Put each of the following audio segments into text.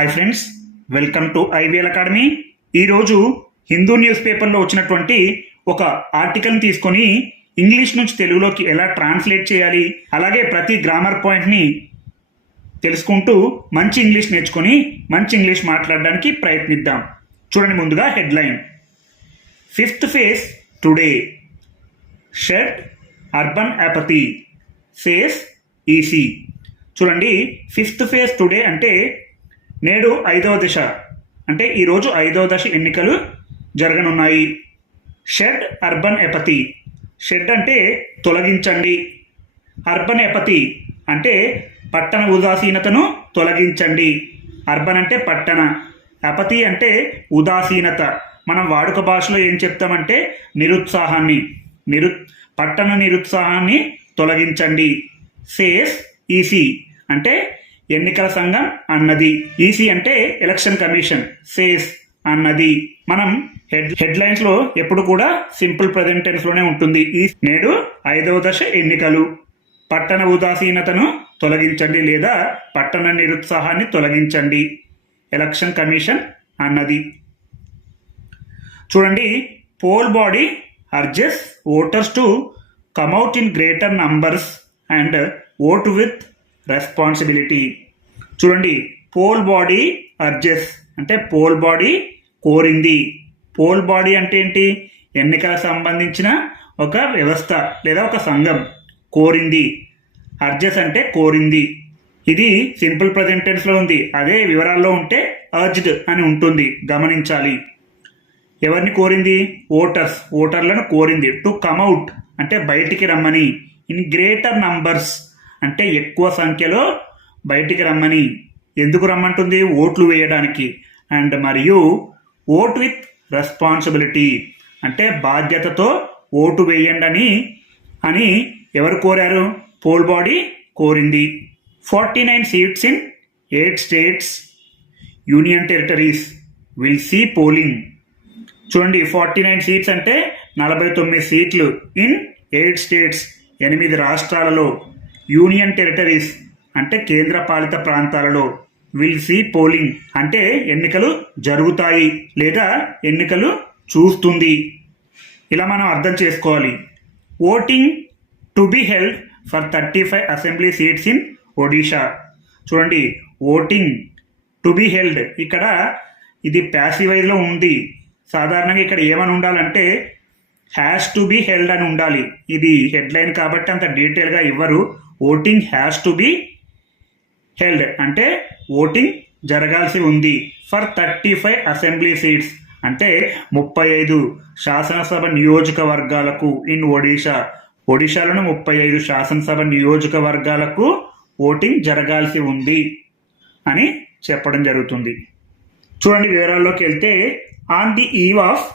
Hi friends welcome to IVL academy ఈరోజు Hindu news పేపర్లో వచ్చినటువంటి ఒక ఆర్టికల్ని తీసుకొని ఇంగ్లీష్ నుంచి తెలుగులోకి ఎలా ట్రాన్స్లేట్ చేయాలి అలాగే ప్రతి గ్రామర్ పాయింట్ని తెలుసుకుంటూ మంచి ఇంగ్లీష్ నేర్చుకొని మంచి ఇంగ్లీష్ మాట్లాడడానికి ప్రయత్నిద్దాం. చూడండి ముందుగా headline fifth phase today shed urban apathy says EC చూడండి ఫిఫ్త్ ఫేజ్ టుడే అంటే నేడు ఐదవ దశ. అంటే ఈరోజు ఐదవ దశ ఎన్నికలు జరగనున్నాయి. షెడ్ అర్బన్ ఎపతి షెడ్ అంటే తొలగించండి. అర్బన్ ఎపతి అంటే పట్టణ ఉదాసీనతను తొలగించండి. అర్బన్ అంటే పట్టణ. అపతి అంటే ఉదాసీనత. మనం వాడుక భాషలో ఏం చెప్తామంటే నిరుత్సాహాన్ని. నిరు పట్టణ నిరుత్సాహాన్ని తొలగించండి. Says EC. అంటే ఎన్నికల సంఘం అన్నది. ఈసీ అంటే ఎలక్షన్ కమిషన్ సేస్ అన్నది. మనం హెడ్ హెడ్లైన్స్లో ఎప్పుడు కూడా సింపుల్ ప్రజెంట్ టెన్స్లోనే ఉంటుంది. ఈ నేడు ఐదవ దశ ఎన్నికలు. పట్టణ ఉదాసీనతను తొలగించండి లేదా పట్టణ నిరుత్సాహాన్ని తొలగించండి. ఎలక్షన్ కమిషన్ అన్నది. చూడండి poll body urges voters to come out in greater numbers and vote with responsibility. చూడండి పోల్ బాడీ అర్జెస్ అంటే పోల్ బాడీ కోరింది. పోల్ బాడీ అంటే ఏంటి? ఎన్నికలకు సంబంధించిన ఒక వ్యవస్థ లేదా ఒక సంఘం కోరింది. అర్జెస్ అంటే కోరింది. ఇది సింపుల్ ప్రజెంటెన్స్లో ఉంది. అదే వివరాల్లో ఉంటే అర్జ్డ్ అని ఉంటుంది. గమనించాలి. ఎవరిని కోరింది? ఓటర్స్. ఓటర్లను కోరింది. టు కమ్అట్ అంటే బయటికి రమ్మని. ఇన్ గ్రేటర్ నంబర్స్ అంటే ఎక్కువ సంఖ్యలో బయటికి రమ్మని. ఎందుకు రమ్మంటుంది? ఓట్లు వేయడానికి. అండ్ మరియు ఓట్ విత్ రెస్పాన్సిబిలిటీ. అంటే బాధ్యతతో ఓటు వేయండి అని అని ఎవరు కోరారు? పోల్ బాడీ కోరింది. Forty nine seats in eight states union territories will see polling. చూడండి ఫార్టీ నైన్ సీట్స్ అంటే నలభై తొమ్మిది సీట్లు ఇన్ ఎయిట్ స్టేట్స్ ఎనిమిది రాష్ట్రాలలో యూనియన్ టెరిటరీస్ అంటే కేంద్రపాలిత ప్రాంతాలలో విల్ సి పోలింగ్ అంటే ఎన్నికలు జరుగుతాయి లేదా ఎన్నికలు చూస్తుంది. ఇలా మనం అర్థం చేసుకోవాలి. Voting to be held for thirty five assembly seats in Odisha. చూడండి ఓటింగ్ టు బి హెల్డ్ ఇక్కడ ఇది ప్యాసివైజ్లో ఉంది. సాధారణంగా ఇక్కడ ఏమని ఉండాలంటే హ్యాష్ టు బి హెల్డ్ అని ఉండాలి. ఇది హెడ్లైన్ కాబట్టి అంత డీటెయిల్గా ఇవ్వరు. Voting has to be held. అంటే ఓటింగ్ జరగాల్సి ఉంది. For thirty five assembly seats. అంటే ముప్పై ఐదు శాసనసభ నియోజకవర్గాలకు ఇన్ ఒడిషా ఒడిశాలోని ముప్పై ఐదు శాసనసభ నియోజకవర్గాలకు ఓటింగ్ జరగాల్సి ఉంది అని చెప్పడం జరుగుతుంది. చూడండి వివరాల్లోకి వెళ్తే on the eve of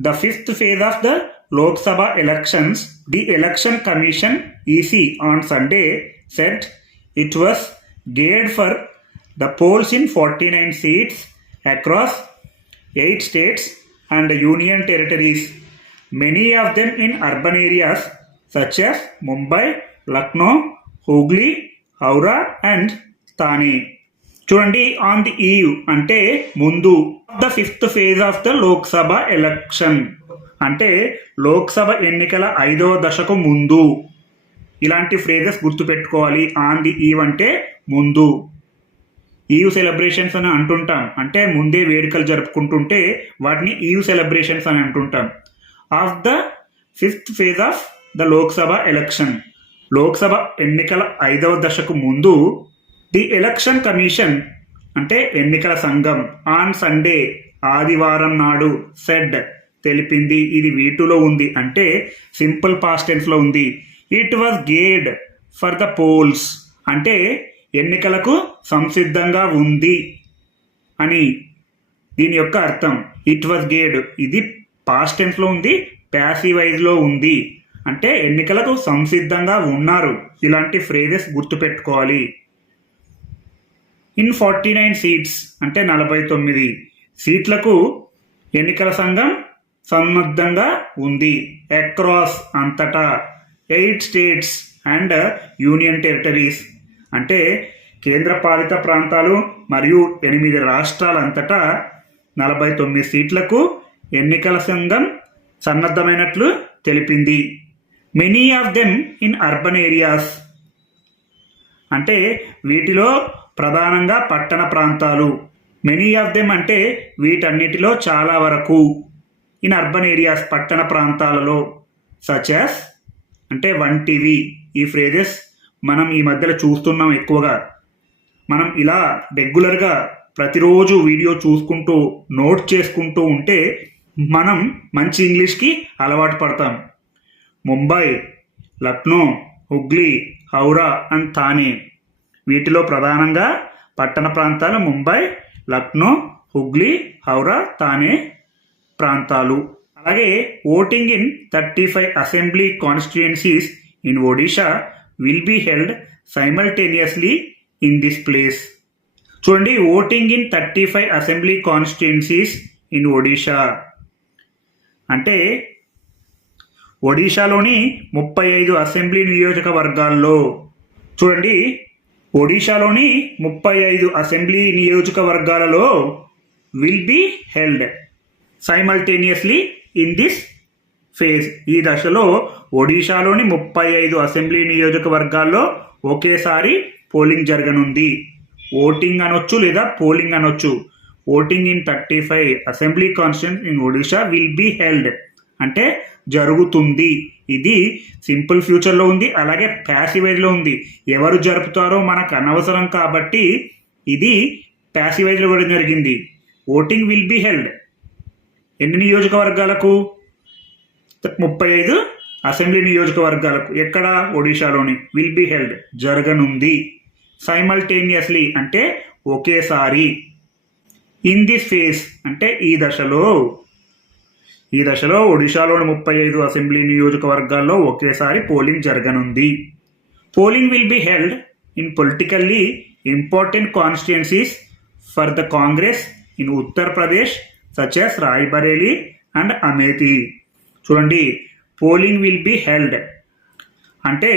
the fifth phase of the Lok Sabha elections the election commission EC on Sunday said it was గేడ్ for the polls in forty nine seats across eight states and union territories many of them in urban areas such as Mumbai Lucknow Hooghly Howrah and Thane చూడండి on the eve అంటే ముందు. The fifth phase of the Lok Sabha election అంటే లోక్సభ ఎన్నికల ఐదవ దశకు ముందు. ఇలాంటి phrases గుర్తుపెట్టుకోవాలి. ఆన్ ది ఈవ్ అంటే ముందు. ఈవ్ సెలబ్రేషన్స్ అని అంటుంటాం. అంటే ముందే వేడుకలు జరుపుకుంటుంటే వాటిని ఈవ్ సెలబ్రేషన్స్ అని అంటుంటాం. Of the fifth phase of the Lok Sabha election. Lok Sabha ఎన్నికల ఐదవ దశకు ముందు ది ఎలక్షన్ కమిషన్ అంటే ఎన్నికల సంఘం ఆన్ సండే ఆదివారం నాడు సెడ్ తెలిపింది. ఇది వీటిలో ఉంది. అంటే సింపుల్ పాస్టెన్స్లో ఉంది. ఇట్ వాజ్ గేడ్ ఫర్ ద పోల్స్ అంటే ఎన్నికలకు సంసిద్ధంగా ఉంది అని దీని యొక్క అర్థం. ఇట్ వాజ్ గేడ్ ఇది పాస్ట్ టెన్స్లో ఉంది ప్యాసివైజ్లో ఉంది. అంటే ఎన్నికలకు సంసిద్ధంగా ఉన్నారు. ఇలాంటి ఫ్రేజెస్ గుర్తుపెట్టుకోవాలి. ఇన్ ఫార్టీ నైన్ సీట్స్ అంటే నలభై తొమ్మిది సీట్లకు ఎన్నికల సంఘం సన్నద్ధంగా ఉంది. అక్రాస్ అంతటా. Eight states and union territories. అంటే కేంద్రపాలిత ప్రాంతాలు మరియు ఎనిమిది రాష్ట్రాలంతటా నలభై తొమ్మిది సీట్లకు ఎన్నికల సంఘం సన్నద్ధమైనట్లు తెలిపింది. Many of them in urban areas అంటే వీటిలో ప్రధానంగా పట్టణ ప్రాంతాలు. మెనీ ఆఫ్ దెమ్ అంటే వీటన్నిటిలో చాలా వరకు. ఇన్ అర్బన్ ఏరియాస్ పట్టణ ప్రాంతాలలో సచ్ యాస్ అంటే వంటివి ఈ ఫ్రేజెస్ మనం ఈ మధ్యలో చూస్తున్నాం ఎక్కువగా. మనం ఇలా రెగ్యులర్గా ప్రతిరోజు వీడియో చూసుకుంటూ నోట్ చేసుకుంటూ ఉంటే మనం మంచి ఇంగ్లీష్కి అలవాటు పడతాం. ముంబై లక్నో హుగ్లీ హౌరా అండ్ థానే వీటిలో ప్రధానంగా పట్టణ ప్రాంతాలు ముంబై లక్నో హుగ్లీ హౌరా థానే ప్రాంతాలు. అలాగే voting in thirty five assembly constituencies in Odisha will be held simultaneously in this place. చూడండి voting in thirty five assembly constituencies in Odisha అంటే ఒడిషాలోని ముప్పై ఐదు అసెంబ్లీ నియోజకవర్గాల్లో చూడండి ఒడిషాలోని ముప్పై ఐదు అసెంబ్లీ నియోజకవర్గాలలో will be held simultaneously in this phase ఈ దశలో ఒడిషాలోని ముప్పై ఐదు అసెంబ్లీ నియోజకవర్గాల్లో ఒకేసారి పోలింగ్ జరగనుంది. ఓటింగ్ అనొచ్చు లేదా పోలింగ్ అనొచ్చు. Voting in thirty five assembly constituencies in Odisha will be held. అంటే జరుగుతుంది. ఇది సింపుల్ ఫ్యూచర్లో ఉంది అలాగే ప్యాసివైజ్లో ఉంది. ఎవరు జరుపుతారో మనకు అనవసరం కాబట్టి ఇది ప్యాసివైజ్లో కూడా జరిగింది. Voting will be held. ఎన్ని నియోజకవర్గాలకు? ముప్పై ఐదు అసెంబ్లీ నియోజకవర్గాలకు. ఎక్కడ? ఒడిశాలోని. విల్ బి హెల్డ్ జరగనుంది. సైమల్టేనియస్లీ అంటే ఒకేసారి. ఇన్ దిస్ ఫేస్ అంటే ఈ దశలో. ఈ దశలో ఒడిశాలోని ముప్పై ఐదు అసెంబ్లీ నియోజకవర్గాల్లో ఒకేసారి పోలింగ్ జరగనుంది. Polling will be held in politically important constituencies for the Congress in Uttar Pradesh such as Rae Bareli and Amethi చూడండి పోలింగ్ విల్ బి హెల్డ్ అంటే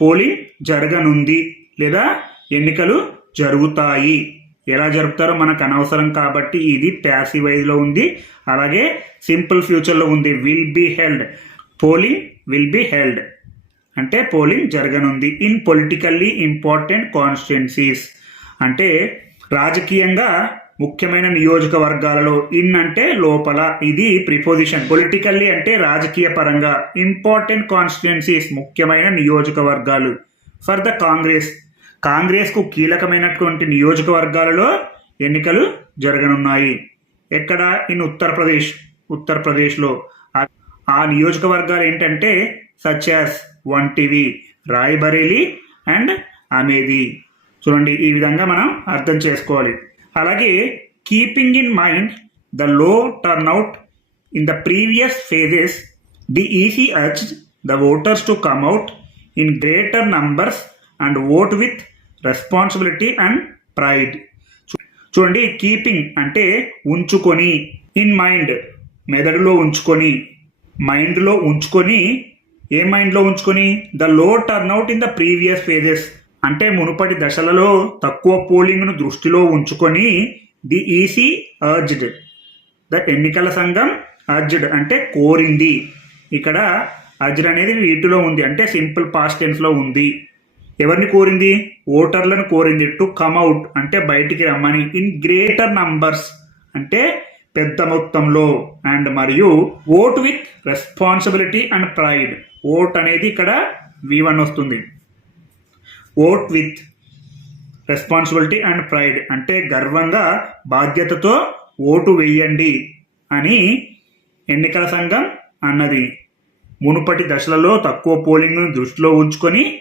పోలింగ్ జరగనుంది లేదా ఎన్నికలు జరుగుతాయి. ఎలా జరుపుతారో మనకు అనవసరం కాబట్టి ఇది ప్యాసివైజ్లో ఉంది. అలాగే సింపుల్ ఫ్యూచర్లో ఉంది. Will be held polling will be held అంటే పోలింగ్ జరగనుంది. ఇన్ పొలిటికల్లీ ఇంపార్టెంట్ కాన్స్టిట్యున్సీస్ అంటే రాజకీయంగా ముఖ్యమైన నియోజకవర్గాలలో ఇన్ అంటే లోపల. ఇది ప్రిపోజిషన్. పొలిటికల్లీ అంటే రాజకీయ పరంగా. ఇంపార్టెంట్ కాన్స్టిట్యున్సీస్ ముఖ్యమైన నియోజకవర్గాలు. For the Congress. కాంగ్రెస్కు కీలకమైనటువంటి నియోజకవర్గాలలో ఎన్నికలు జరగనున్నాయి. ఎక్కడ? ఇన్ ఉత్తరప్రదేశ్. ఉత్తరప్రదేశ్లో. ఆ- నియోజకవర్గాలు ఏంటంటే సచాస్ వంటివి రాయ్బరేలీ అండ్ అమేది. చూడండి ఈ విధంగా మనం అర్థం చేసుకోవాలి. అలాగే keeping in mind the low turnout in the previous phases the EC urge the voters to come out in greater numbers and vote with responsibility and pride చూడండి కీపింగ్ అంటే ఉంచుకొని ఇన్ మైండ్ మెదడులో ఉంచుకొని మైండ్లో ఉంచుకొని ఏ మైండ్లో ఉంచుకొని? The low turnout in the previous phases అంటే మునుపటి దశలలో తక్కువ పోలింగ్ను దృష్టిలో ఉంచుకొని ది ఈసీ అర్జ్డ్. ద ఎన్నికల సంఘం అర్జ్డ్ అంటే కోరింది. ఇక్కడ అర్జ్డ్ అనేది వీటిలో ఉంది. అంటే సింపుల్ పాస్ట్ టెన్స్లో ఉంది. ఎవరిని కోరింది? ఓటర్లను కోరింది. టు కమ్అవుట్ అంటే బయటికి రమ్మని. ఇన్ గ్రేటర్ నంబర్స్ అంటే పెద్ద మొత్తంలో. అండ్ మరియు vote with responsibility and pride. Vote అనేది ఇక్కడ వి వన్ వస్తుంది. Vote with responsibility and pride. అంటే గర్వంగా బాధ్యతతో ఓటు వేయండి అని ఎన్నికల సంఘం అన్నది. మునుపటి దశలలో తక్కువ పోలింగ్ను దృష్టిలో ఉంచుకొని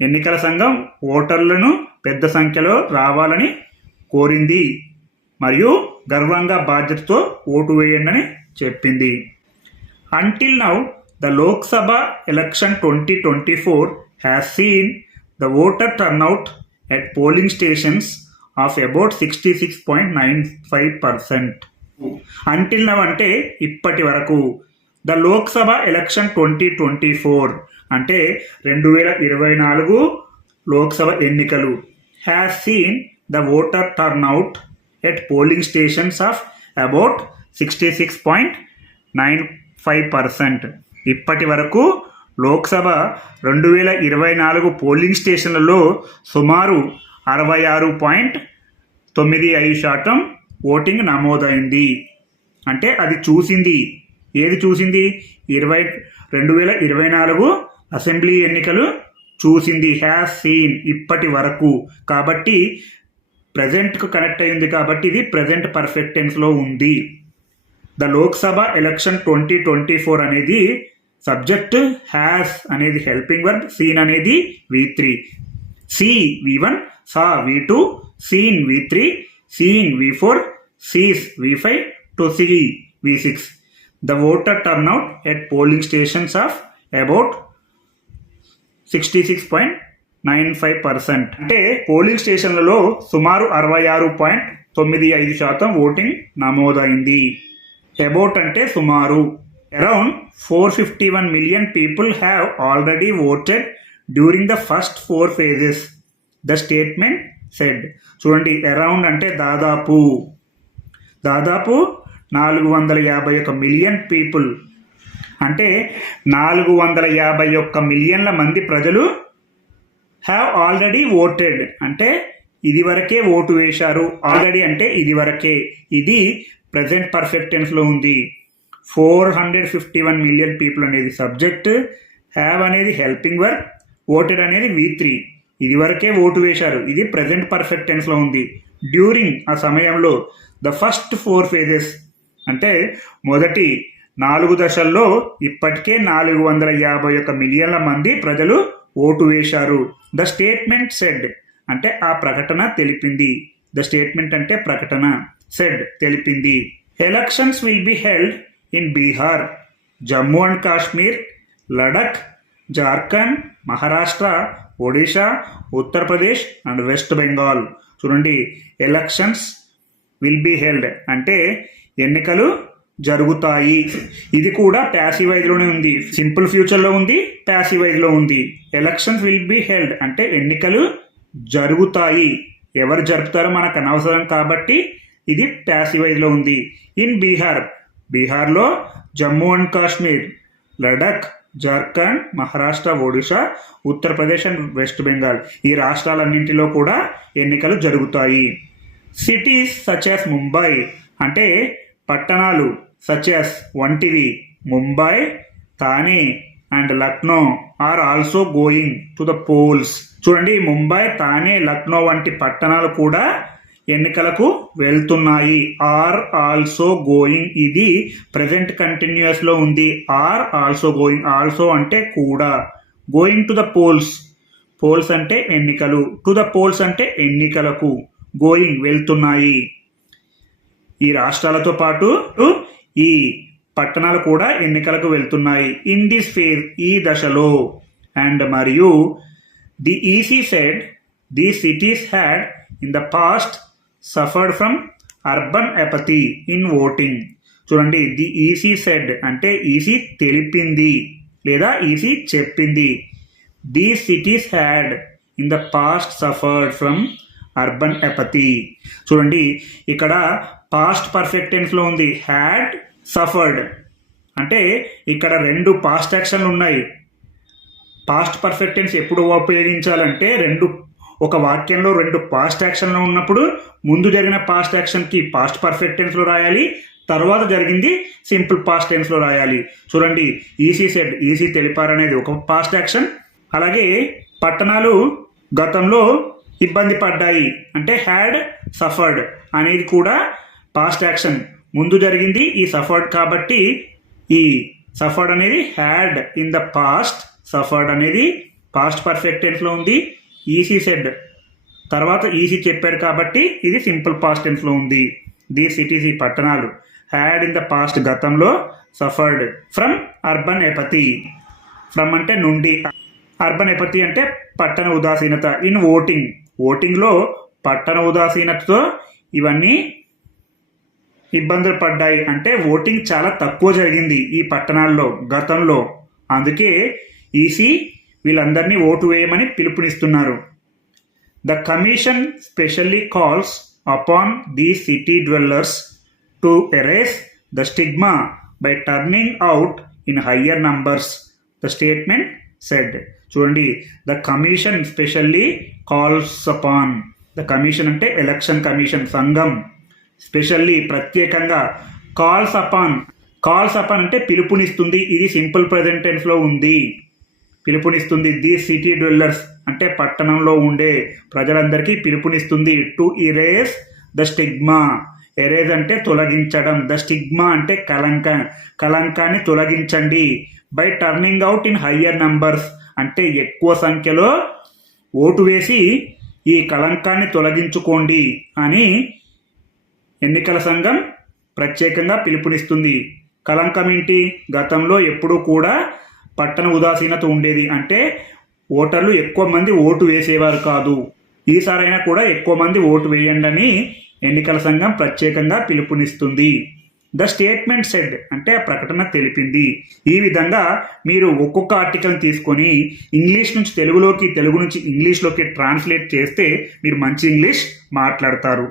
ఎన్నికల సంఘం ఓటర్లను పెద్ద సంఖ్యలో రావాలని కోరింది. మరియు గర్వంగా బాధ్యతతో ఓటు వేయండి అని చెప్పింది. Until now the Lok Sabha election twenty twenty four has seen The voter turnout at polling stations of about sixty six point nine five percent until now అంటే ఇప్పటి వరకు. The Lok Sabha election twenty twenty four అంటే రెండు వేల ఇరవై నాలుగు లోక్సభ ఎన్నికలు has seen the voter turnout at polling stations of about sixty six point nine five percent ఇప్పటి వరకు లోక్సభ రెండు వేల ఇరవై నాలుగు పోలింగ్ స్టేషన్లలో సుమారు అరవై ఆరు పాయింట్ తొమ్మిది ఐదు శాతం ఓటింగ్ నమోదైంది. అంటే అది చూసింది. ఏది చూసింది? ఇరవై రెండు వేల ఇరవై నాలుగు అసెంబ్లీ ఎన్నికలు చూసింది హ్యాస్ సీన్ ఇప్పటి వరకు. కాబట్టి ప్రజెంట్కు కనెక్ట్ అయింది కాబట్టి ఇది ప్రజెంట్ పర్ఫెక్ట్ టెన్స్లో ఉంది. The Lok Sabha election twenty twenty four అనేది సబ్జెక్ట్ హ్యాస్ అనేది హెల్పింగ్ వర్బ్ సీన్ అనేది V three. See V one saw V two seen V three seen V four sees V five to see V six. The voter turnout at polling stations of about sixty six point nine five percent. అంటే polling స్టేషన్లలో సుమారు అరవై ఆరు point తొమ్మిది ఐదు శాతం voting నమోదైంది. About అంటే సుమారు. Around four fifty one million people have already voted during the first four phases the statement said చూడండి అరౌండ్ అంటే దాదాపు. దాదాపు నాలుగు వందల యాభై ఒక మిలియన్ పీపుల్ అంటే నాలుగు వందల యాభై ఒక్క మిలియన్ల మంది ప్రజలు హ్యావ్ ఆల్రెడీ ఓటెడ్ అంటే ఇది వరకే ఓటు వేశారు. ఆల్రెడీ అంటే ఇది వరకే. ఇది ప్రజెంట్ పర్ఫెక్ట్ టెన్స్లో ఉంది. Four hundred fifty one million people అనేది సబ్జెక్ట్ హ్యావ్ అనేది హెల్పింగ్ వర్క్ ఓటెడ్ అనేది వి త్రీ. ఇది వరకే ఓటు వేశారు. ఇది ప్రజెంట్ పర్ఫెక్ట్ టెన్స్లో ఉంది. డ్యూరింగ్ ఆ సమయంలో ద ఫస్ట్ ఫోర్ ఫేజెస్ అంటే మొదటి నాలుగు దశల్లో ఇప్పటికే నాలుగు వందల యాభై ఒక మిలియన్ల మంది ప్రజలు ఓటు వేశారు. ద స్టేట్మెంట్ సెడ్ అంటే ఆ ప్రకటన తెలిపింది. ద స్టేట్మెంట్ అంటే ప్రకటన సెడ్ తెలిపింది. Elections will be held in Bihar Jammu and Kashmir Ladakh Jharkhand Maharashtra Odisha Uttar Pradesh and West Bengal. చూడండి ఎలక్షన్స్ విల్ బీ హెల్డ్ అంటే ఎన్నికలు జరుగుతాయి. ఇది కూడా ప్యాసివైజ్లోనే ఉంది. సింపుల్ ఫ్యూచర్లో ఉంది ప్యాసివైజ్లో ఉంది. ఎలక్షన్స్ విల్ బీ హెల్డ్ అంటే ఎన్నికలు జరుగుతాయి. ఎవరు జరుపుతారో మనకు అనవసరం కాబట్టి ఇది ప్యాసివైజ్లో ఉంది. ఇన్ బీహార్ బీహార్లో జమ్మూ అండ్ కాశ్మీర్ లడక్ జార్ఖండ్ మహారాష్ట్ర ఒడిషా ఉత్తరప్రదేశ్ అండ్ వెస్ట్ బెంగాల్ ఈ రాష్ట్రాలన్నింటిలో కూడా ఎన్నికలు జరుగుతాయి. సిటీస్ సచ్ ముంబై అంటే పట్టణాలు సచ్ వంటివి. Mumbai Thane and Lucknow are also going to the polls. చూడండి ముంబై థానే లక్నో వంటి పట్టణాలు కూడా ఎన్నికలకు వెళ్తున్నాయి. Are also going. ఇది ప్రజెంట్ కంటిన్యూస్లో ఉంది. Are also going. ఆల్సో అంటే కూడా. Going to the polls. Polls అంటే ఎన్నికలు. టు ద పోల్స్ అంటే ఎన్నికలకు గోయింగ్ వెళ్తున్నాయి. ఈ రాష్ట్రాలతో పాటు ఈ పట్టణాలు కూడా ఎన్నికలకు వెళ్తున్నాయి. ఇన్ దిస్ ఫేజ్ ఈ దశలో. అండ్ మరియు the EC said the cities had in the past suffered from urban apathy in voting చూడండి ది ఈసీ సెడ్ అంటే ఈసీ తెలిపింది లేదా ఈసీ చెప్పింది. The cities had in the past suffered from urban apathy చూడండి ఇక్కడ past perfect టెన్స్లో ఉంది. Had suffered అంటే ఇక్కడ రెండు పాస్ట్ యాక్షన్లు ఉన్నాయి. పాస్ట్ పర్ఫెక్ట్ టెన్స్ ఎప్పుడు ఉపయోగించాలంటే రెండు ఒక వాక్యంలో రెండు పాస్ట్ యాక్షన్లు ఉన్నప్పుడు ముందు జరిగిన పాస్ట్ యాక్షన్కి పాస్ట్ పర్ఫెక్ట్ టెన్స్లో రాయాలి తర్వాత జరిగింది సింపుల్ పాస్ట్ టెన్స్లో రాయాలి. చూడండి ఈసీ సెడ్ ఈసీ తెలిపారనేది ఒక పాస్ట్ యాక్షన్ అలాగే పట్టణాలు గతంలో ఇబ్బంది పడ్డాయి అంటే హ్యాడ్ సఫర్డ్ అనేది కూడా పాస్ట్ యాక్షన్ ముందు జరిగింది ఈ సఫర్డ్ కాబట్టి ఈ సఫర్డ్ అనేది had in the past suffered అనేది పాస్ట్ పర్ఫెక్ట్ టెన్స్లో ఉంది. Easy said. తర్వాత ఈసీ చెప్పాడు కాబట్టి ఇది సింపుల్ పాస్ట్ టెన్స్లో ఉంది. ది సిటీస్ ఈ పట్టణాలు. హ్యాడ్ ఇన్ ద పాస్ట్ గతంలో suffered from urban apathy from అంటే నుండి. అర్బన్ ఎపతి అంటే పట్టణ ఉదాసీనత ఇన్ ఓటింగ్ ఓటింగ్లో పట్టణ ఉదాసీనతతో ఇవన్నీ ఇబ్బందులు పడ్డాయి. అంటే ఓటింగ్ చాలా తక్కువ జరిగింది ఈ పట్టణాల్లో గతంలో. అందుకే ఈసీ వీళ్ళందరినీ ఓటు వేయమని పిలుపునిస్తున్నారు. The commission specially calls upon the city dwellers to erase the stigma by turning out in higher numbers the statement said చూడండి the commission specially calls upon the commission అంటే ఎలక్షన్ కమిషన్ సంఘం. Specially ప్రత్యేకంగా calls upon calls upon అంటే పిలుపునిస్తుంది. ఇది simple ప్రజెంటెన్స్లో ఉంది. పిలుపునిస్తుంది ది సిటీ డ్వెల్లర్స్. అంటే పట్టణంలో ఉండే ప్రజలందరికీ పిలుపునిస్తుంది to erase the stigma. Erase అంటే తొలగించడం. ద స్టిగ్మా అంటే కలంక. కలంకాన్ని తొలగించండి. By turning out in higher numbers. అంటే ఎక్కువ సంఖ్యలో ఓటు వేసి ఈ కలంకాన్ని తొలగించుకోండి అని ఎన్నికల సంఘం ప్రత్యేకంగా పిలుపునిస్తుంది. కలంకం ఏంటి? గతంలో ఎప్పుడూ కూడా పట్టణ ఉదాసీనత ఉండేది అంటే ఓటర్లు ఎక్కువ మంది ఓటు వేసేవారు కాదు. ఈసారైనా కూడా ఎక్కువ మంది ఓటు వేయండి అని ఎన్నికల సంఘం ప్రత్యేకంగా పిలుపునిస్తుంది. ద స్టేట్మెంట్ సెడ్ అంటే ఆ ప్రకటన తెలిపింది. ఈ విధంగా మీరు ఒక్కొక్క ఆర్టికల్ తీసుకొని ఇంగ్లీష్ నుంచి తెలుగులోకి తెలుగు నుంచి ఇంగ్లీష్లోకి ట్రాన్స్లేట్ చేస్తే మీరు మంచి ఇంగ్లీష్ మాట్లాడతారు.